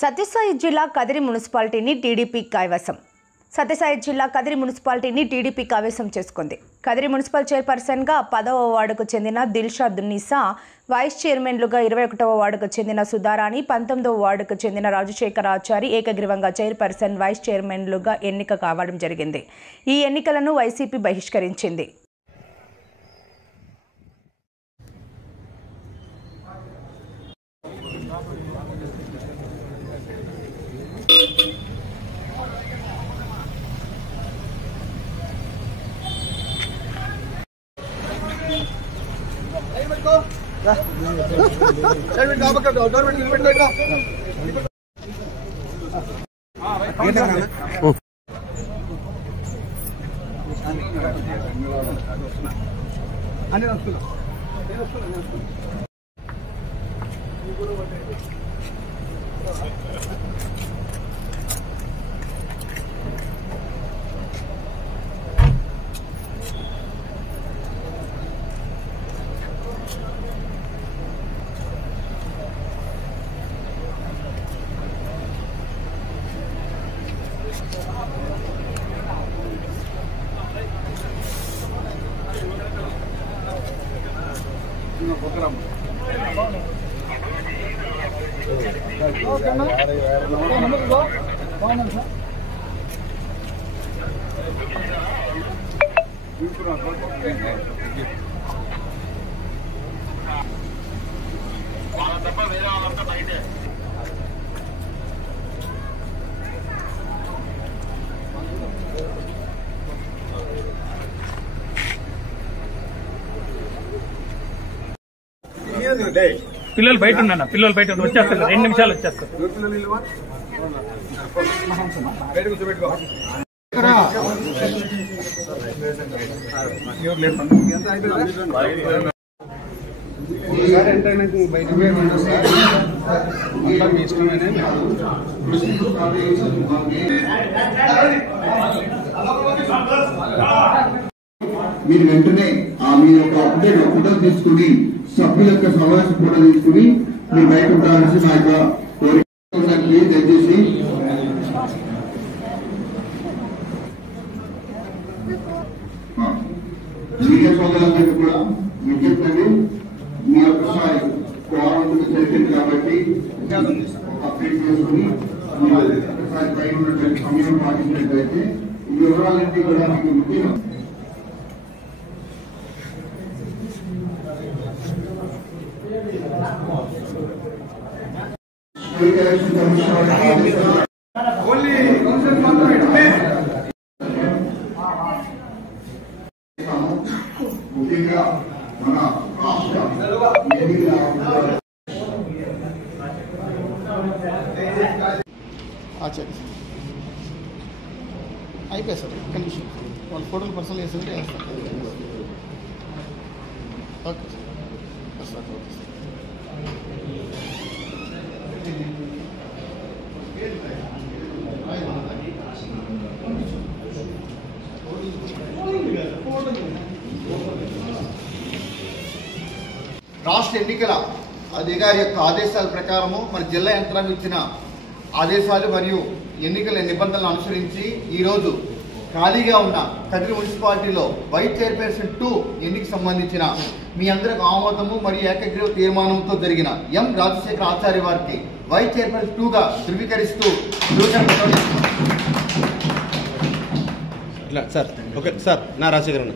సత్యసాయి జిల్లా కదిరి మున్సిపాలిటీని టీడీపీ కైవసం. సత్యసాయి జిల్లా కదిరి మున్సిపాలిటీని టీడీపీ కైవసం చేసుకుంది. కదిరి మున్సిపల్ చైర్పర్సన్గా 10వ వార్డుకు చెందిన దిల్షాద్ నిసా, వైస్ చైర్మన్లుగా 21వ వార్డుకు చెందిన సుధారాణి, 19వ వార్డుకు చెందిన రాజశేఖర్ ఆచారి ఏకగ్రీవంగా చైర్పర్సన్, వైస్ చైర్మన్లుగా ఎన్నిక కావడం జరిగింది. ఈ ఎన్నికలను వైసీపీ బహిష్కరించింది. పిల్లలు బయట ఉన్నా, పిల్లలు బయట వచ్చేస్తారు, 2 నిమిషాలు వచ్చేస్తారు. మీరు వెంటనే మీ యొక్క అప్డేట్ ఫోటో తీసుకుని సభ్యుల యొక్క సమావేశ ఫోటో తీసుకుని మీరు బయట ఉండాల్సి నా యొక్క కోరిక. దయచేసి మీడియా సోదరులందరికీ కూడా విజ్ఞప్తి, మీ ఒక్కసారి కోరాలందుకు జరిగింది కాబట్టి అప్డేట్ చేసుకుని ఒకసారి బయట ఉన్నటువంటి సమయం పాటించినట్లయితే ఈ వివరాలన్నీ కూడా మీకు ముఖ్యం. ముఖ్యంగా మన రాష్ట్ర అయిపోయి సార్ కండిషన్ వాళ్ళ ఫోటోలు పర్సనల్ చేస్తుంటే వేస్తారు. Okay sir, okay sir. రాష్ట్ర ఎన్నికల అధికారి యొక్క ఆదేశాల ప్రకారము మన జిల్లా యంత్రాంగం ఇచ్చిన ఆదేశాలు మరియు ఎన్నికల నిబంధనలు అనుసరించి ఈరోజు ఖాళీగా ఉన్న కదిరి మున్సిపాలిటీలో వైస్ చైర్పర్సన్ 2 ఎన్నికకు సంబంధించిన మీ అందరికి ఆమోదము మరియు ఏకగ్రీవ తీర్మానంతో జరిగిన ఎం రాజశేఖర్ ఆచార్య వారికి వైస్ చైర్పర్సన్ 2గా ధృవీకరిస్తూ సార్ ఓకే సార్, నా రాజశేఖర్ అన్న.